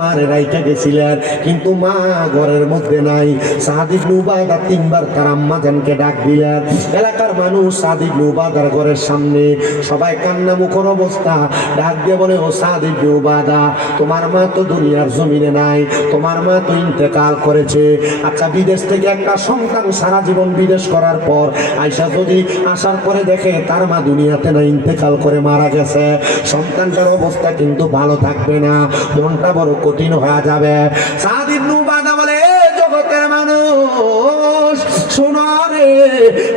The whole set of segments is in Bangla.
মারে রাইখা গেছিলেন, কিন্তু মা ঘরের মধ্যে নাই। সাদ ইবনে উবাদা তিনবার তার আম্মা জানকে ডাক দিলেন। এলাকার মানুষ সাদ ইবনে উবাদার ঘরের সামনে সবাই কান্না মুখর অবস্থা, ডাক দিয়ে বলে, ও সাদ ইবনে উবাদা, তোমার মা তো দুনিয়ার জমিনে নাই, তোমার মা তো ইন্তেকাল করেছে। আচ্ছা, বিদেশ থেকে একটা সন্তান সারা জীবন বিদেশ করার পর আয়সা যদি আসার পরে দেখে তার মা দুনিয়াতে না, ইন্তেকাল করে মারা গেছে, সন্তানটার অবস্থা কিন্তু ভালো থাকবে না, মনটা বড় কঠিন হয়ে যাবে। সাদ ইবনে উবাদা বলে, জগতের মানুষ শোনো রে,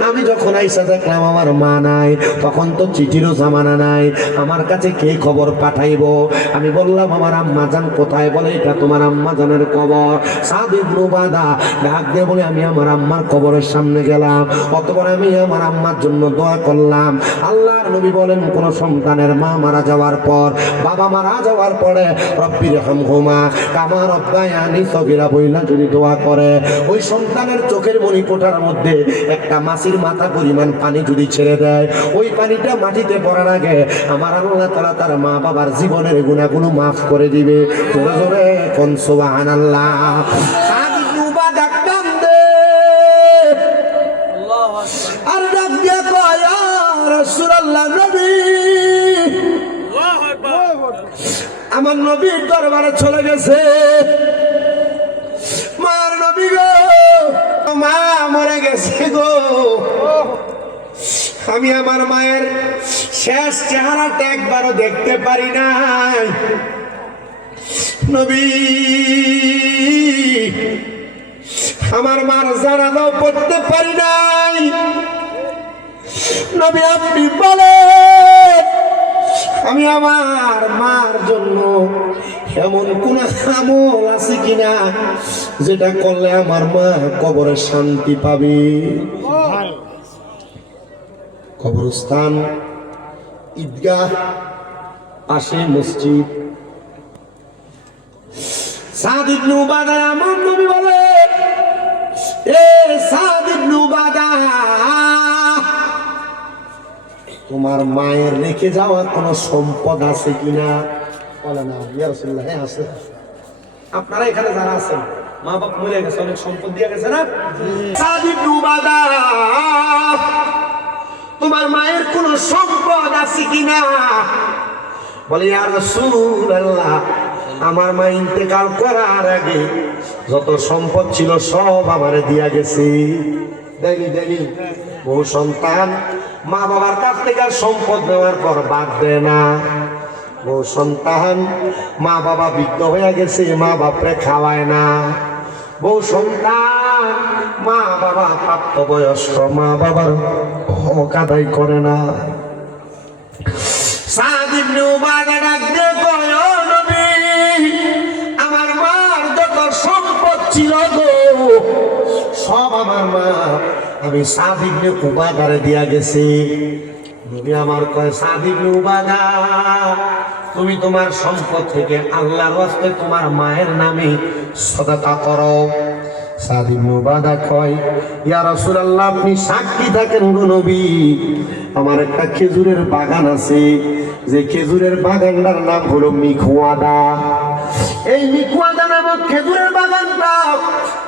আমি যখন আইসা দেখলাম আমার মা নাই, তখন তো চিঠিরও জামানা নাই, আমার কাছে কে খবর পাঠাইবো? আমি বললাম, আমার আম্মা জান কোথায়? বলে, এটা তোমার আম্মা জানের কবর। সাদ ইবনে উবাদা ডাক দিয়ে বলে, আমি আমার আম্মার কবরের সামনে গেলাম, অতবার আমি আমার আম্মার জন্য দোয়া করলাম। আল্লাহর নবী বলেন, কোন সন্তানের মা মারা যাওয়ার পর, বাবা মারা যাওয়ার পরে রব্বির হামহুমা কামা রব্বায়ানি সগীরা বইলা যদি দোয়া করে, ওই সন্তানের চোখের মনি কোঠার মধ্যে একটা মাছির মাথা পরিমাণ পানি যদি ছেড়ে দেয়, ওই পানিটা মাটিতে পড়ার আগে আমার আল্লাহ তাআলা তার মা বাবার জীবনের গুনাহগুলো মাফ করে দিবে। জোরে জোরে কোন সুবহানাল্লাহ। সাদ ইবনে উবাদা কান্দে, আল্লাহু আকবার, আর ডাক দিয়া কয়, ইয়া রাসূলুল্লাহ, নবী, আল্লাহু আকবার, আমার নবীর দরবারে চলে গেছে। মার নবী গো, মা মরে গেছে গো, আমি আমার মায়ের শেষ চেহারাটা একবারও দেখতে পারি নাই। নবী, আমার মার জানাজাও পড়তে পারি নাই। নবী, আপনি বলেন, আমি আমার মার জন্য এমন কোন আমল আছে কিনা যেটা করলে আমার মা কবরে শান্তি পাবে? কবরস্থান, ঈদগাহ, পাশে মসজিদ। সাদ ইবনে উবাদা, আমার নবী বলে, এ সাদ ইবনে উবাদা, তোমার মায়ের রেখে যাওয়া কোন সম্পদ আছে কিনা? বলে না, ইয়া রাসূলুল্লাহ, হ্যাঁ আছে। আপনারা এখানে যারা আছেন, মা বাপ মরে গেছে, অনেক সম্পদ দিয়ে গেছে না? সাদ ইবনে উবাদা, তোমার মায়ের কোন সম্পদ আছে কিনা? বলে, ইয়া রাসূলুল্লাহ, আমার মা ইন্তেকাল করার আগে যত সম্পদ ছিল সব আমারে দিয়া গেছে। দেখি দেখি, বহু সন্তান মা বাবার কাছ থেকে সম্পদ নেওয়ার পর বাদ দেয় না। বহু সন্তান মা বাবা বৃদ্ধ হয়ে গেছে, মা বাপরে খাওয়ায় না। বহু সন্তান মা বাবা প্রাপ্তবয়স্ক, মা বাবার হক আদায় করে না। সাদ ইবনে উবাদা ডাক দিয়ে কয়, ও নবী, আমার মার যত সম্পদ ছিল গো, সব আমার মা আমি সাদ ইবনে উবাদারে দিয়া গেছে। নবী আমার কয়, সাদ ইবনে উবাদা, তুমি তোমার সম্পদ থেকে আল্লাহর ওয়াস্তে তোমার মায়ের নামে সাদাকা করো। সাদ ইবনে উবাদা কয়, ইয়া রাসূলুল্লাহ, আপনি সাক্ষী থাকেন গো নবী, আমার একটা খেজুরের বাগান আছে, যে খেজুরের বাগানটার নাম হলো মিখওয়াদা। এই মিখওয়াদা নামক খেজুরের বাগানটা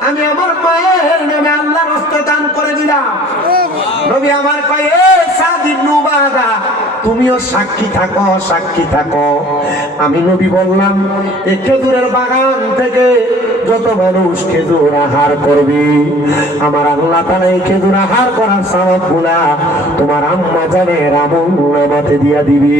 আমি আমার মায়ের নামে আল্লাহর রাস্তায় দান করে দিলাম। নবী আমার কয়, এ সাদ ইবনে উবাদা, তুমিও সাক্ষী থাকো, সাক্ষী থাকো। আমি নবী বললাম, এই খেজুরের বাগান থেকে যত মানুষ খেজুর আহার করবে, আমার আল্লাহ তাআলা এই খেজুর আহার করার সওয়াবগুলা তোমার আম্মা জানের আমল নামাতে দিয়া দিবে।